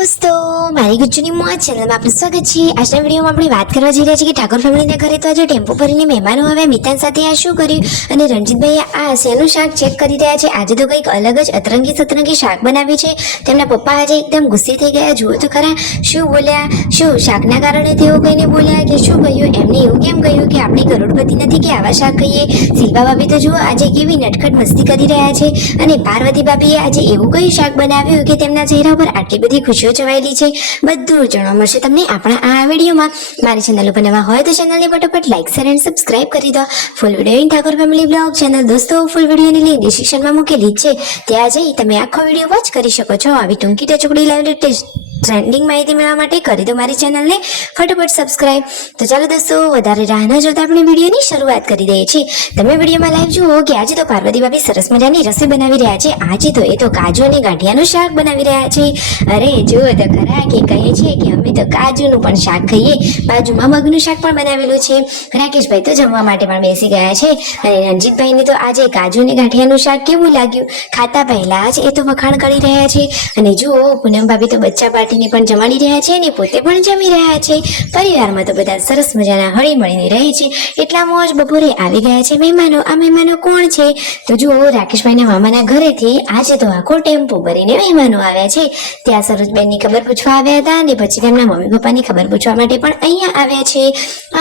दोस्तों मारी गुज्जूनी मौज चैनल में आपનું સ્વાગત છે। આજના વિડીયોમાં આપણે વાત કરવા જઈ રહ્યા છીએ કે ઠાકોર ફેમિલીના ઘરે તો આજે ટેમ્પો ભરીને મહેમાનો આવ્યા। મિતાન સાથે આ શું કર્યું અને રણજીતભાઈ આ શેનું શાક ચેક કરી રહ્યા છે। આજે તો કંઈક અલગ જ અતરંગી સતરંગી શાક બનાવ્યું છે। તેમના પપ્પા આજે એકદમ ગુસ્સે થઈ ગયા। જુઓ તો ખરા શું બોલ્યા, શું શાકના કારણે તેઓ કહીને બોલ્યા કે શું કહ્યું, એમને એવું કેમ કહ્યું કે આપણે કરોડપતિ નથી કે આવા શાક ખાઈએ। શિલ્પા ભાભી તો જુઓ આજે કેવી નટખટ મસ્તી કરી રહ્યા છે અને પાર્વતી ભાભીએ આજે એવું કયું શાક બનાવ્યું કે તેમના ચહેરા પર આટલી બધી ખુશીઓ છવાયેલી છે। બધું જાણવા મળશે તમને આપણા આ વિડીયોમાં। મારી ચેનલ ઉપર નવા હોય તો ચેનલને ફટાફટ લાઈક શેર એન્ડ સબસ્ક્રાઇબ કરી દો। Full video in Thakor family blog channel દોસ્તો ફૂલ વિડીયોની લિંક ડિસ્ક્રિપ્શનમાં મૂકેલી છે, ત્યાં જઈ તમે આખો વિડીયો વોચ કરી શકો છો। આવી ટૂંકી ટચુકડી લાઈવ લેટેસ્ટ ટ્રેન્ડિંગ માહિતી મેળવવા માટે કરી દો મારી ચેનલને ફટાફટ સબસ્ક્રાઇબ। તો ચાલો દોસ્તો વધારે રાહ ન જોતા આપણે વિડીયોની શરૂઆત કરી દઈએ છીએ। તમે વિડીયોમાં લાઈવ જુઓ કે આજે તો પાર્વતી ભાભી સરસ મજાની રસોઈ બનાવી રહ્યા છે। આજે તો એ તો કાજુ અને ગાંઠિયાનું શાક બનાવી રહ્યા છે। અરે જુઓ તો ખરા કે કહે છે કે અમે તો કાજુનું પણ શાક ખાઈએ, બાજુમાં મગનું શાક પણ બનાવેલું છે। રાકેશભાઈ તો જમવા માટે પણ બેસી ગયા છે અને રણજીતભાઈને તો આજે કાજુ અને ગાંઠિયાનું શાક કેવું લાગ્યું ખાતા પહેલા જ એ તો વખાણ કરી રહ્યા છે। અને જુઓ પૂનમ ભાભી તો બચ્ચા પાર્ટીને પણ જમાડી રહ્યા છે અને પોતે પણ જમી રહ્યા છે। પરિવારમાં તો બધા સરસ મજાના હળી મળીને રહે છે। એટલા મોજ બપોરે આવી ગયા છે મહેમાનો। આ મહેમાનો કોણ છે તો જુઓ રાકેશભાઈના મામાના ઘરેથી આજે તો આખો ટેમ્પો ભરીને મહેમાનો આવ્યા છે। ત્યાં સરોજબેનની ખબર પૂછવા આવ્યા હતા અને પછી તેમના મમ્મી પપ્પાની ખબર પૂછવા માટે પણ અહીંયા આવ્યા છે।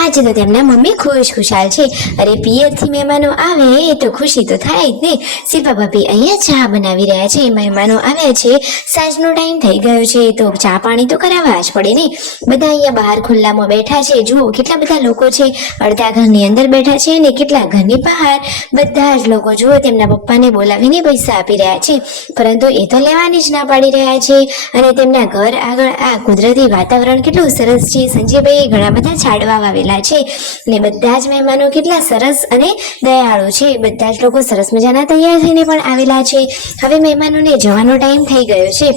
આજે તો તેમના મમ્મી ખુશાલ છે। અરે પિયરથી મહેમાનો આવે તો ખુશી તો થાય જ ને। શિલ્પા ભાભી અહીંયા ચા બનાવી રહ્યા છે। મહેમાનો આવ્યા છે, સાંજનો ટાઈમ થઈ ગયો છે તો ચા પાણી તો કરાવવા જ પડે ને। બધા અહીંયા બહાર ખુલ્લામાં બેઠા છે। જુઓ કેટલા બધા લોકો છે, અડધા ઘરની અંદર બેઠા છે ને કેટલા ઘરની બહાર। બધા જ લોકો જુઓ તેમના પપ્પાને બોલાવીને પૈસા આપી રહ્યા છે, પરંતુ એ તો લેવાની જ ના પાડી રહ્યા છે। અને તેમના ઘર આગળ આ કુદરતી વાતાવરણ કેટલું સરસ છે। સંજયભાઈએ ઘણા બધા ઝાડવા વાવેલા છે અને બધા જ મહેમાનો કેટલા સરસ અને દયાળુ છે। બધા જ લોકો સરસ મજાના તૈયાર થઈને પણ આવેલા છે। હવે મહેમાનોને જવાનો ટાઈમ થઈ ગયો છે।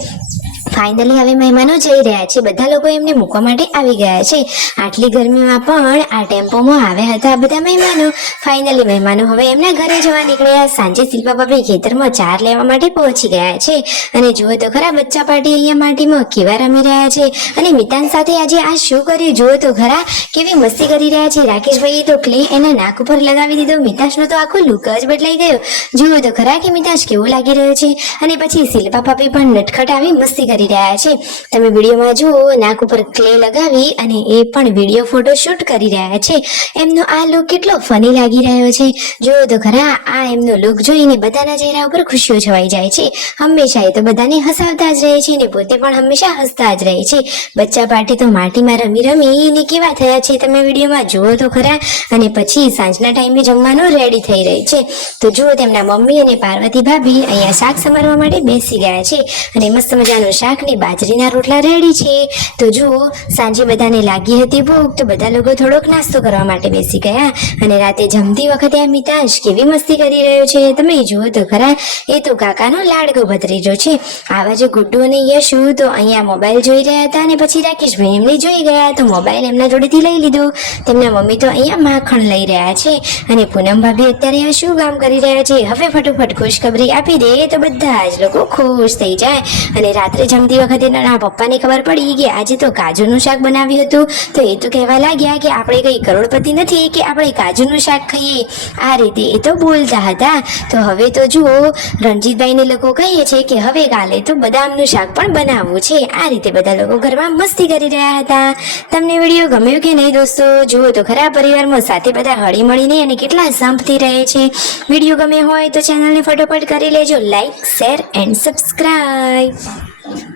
ફાઇનલી હવે મહેમાનો જઈ રહ્યા છે, બધા લોકો એમને મૂકવા માટે આવી ગયા છે। આટલી ગરમીમાં પણ આ ટેમ્પોમાં આવ્યા હતા બધા મહેમાનો। ફાઇનલી મહેમાનો હવે એમના ઘરે જવા નીકળ્યા। સાંજે શિલ્પા ભાભી ખેતરમાં ચાર લેવા માટે પહોંચી ગયા છે અને જુઓ તો ખરા બચ્ચા પાર્ટી અહીંયા માટીમાં કેવા રમી રહ્યા છે। અને મિતાન સાથે આજે આ શું કર્યું જુઓ તો ખરા કેવી મસ્તી કરી રહ્યા છે। રાકેશભાઈએ તો ક્લે એના નાક ઉપર લગાવી દીધો। મિતાશનો તો આખો લુક જ બદલાઈ ગયો। જુઓ તો ખરા કે મિતાશ કેવું લાગી રહ્યો છે। અને પછી શિલ્પા ભાભી પણ નટખટ આવી મસ્તી કરી રહ્યા છે। તમે વિડીયોમાં જુઓ નાક ઉપર ક્લે લગાવી અને એ પણ વિડીયો ફોટો શૂટ કરી રહ્યા છે। એમનો આ લુક કેટલો ફની લાગી રહ્યો છે। જુઓ તો ખરા આ એમનો લુક જોઈને બધાના ચહેરા ઉપર ખુશીઓ છવાઈ જાય છે। હંમેશા એ તો બધાને હસાવતા જ રહે છે ને પોતે પણ હંમેશા હસતા જ રહે છે। બચ્ચા પાર્ટી તો માટીમાં રમી રમીને કેવા થયા છે તમે વિડીયોમાં જુઓ તો ખરા। અને પછી સાંજના ટાઈમે જમવાનું રેડી થઈ રહી છે તો જુઓ તેમના મમ્મી અને પાર્વતી ભાભી અહીંયા શાક સમારવા માટે બેસી ગયા છે અને મસ્ત મજાનું શાક ને બાજરીના રોટલા રેડી છે। તો જુઓ સાંજે બધાને લાગી હતી ભૂખ તો બધા લોકો થોડોક નાસ્તો કરવા માટે બેસી ગયા। અને રાતે જમતી વખતે આ મિતાંશ કેવી મસ્તી કરી રહ્યો છે તમે જુઓ તો ખરા। એ તો કાકાનો લાડકો ભત્રીજો છે। આવા જે ગુડ્ડુ અને યશુ તો અહીંયા મોબાઈલ જોઈ રહ્યા હતા અને પછી રાકેશભાઈ એમને જોઈ ગયા તો મોબાઈલ એમના જોડેથી લઈ લીધો। તેમના મમ્મી તો અહીંયા માખણ લઈ રહ્યા છે અને પૂનમ ભાભી અત્યારે આ શું કામ કરી રહ્યા છે હવે ફટોફટ ખુશખબરી આપી દે તો બધા જ લોકો ખુશ થઈ જાય। અને રાત્રે જમતી વખતે ના પપ્પાને ખબર પડી કે આજે તો કાજુનું શાક બનાવ્યું હતું તો એ તો કહેવા લાગ્યા કે આપણે કઈ કરોડપતિ નથી કે આપણે કાજુનું શાક ખાઈએ। આ રીતે એ તો બોલતા હતા। તો હવે તો જુઓ રણજીતભાઈને લોકો કહે છે કે હવે કાલે તો બદામનું શાક પણ બનાવવું છે। આ રીતે બધા લોકો ઘરમાં મસ્તી કરી રહ્યા હતા। તમને વિડીયો ગમ્યો કે નહીં દોસ્તો? જુઓ તો ખરા પરિવારમાં સાથે બધા હળી મળીને અને કેટલા સંપથી રહે છે। વિડીયો ગમ્યો હોય તો ચેનલને ફટોફટ કરી લેજો લાઈક શેર એન્ડ સબસ્ક્રાઇબ।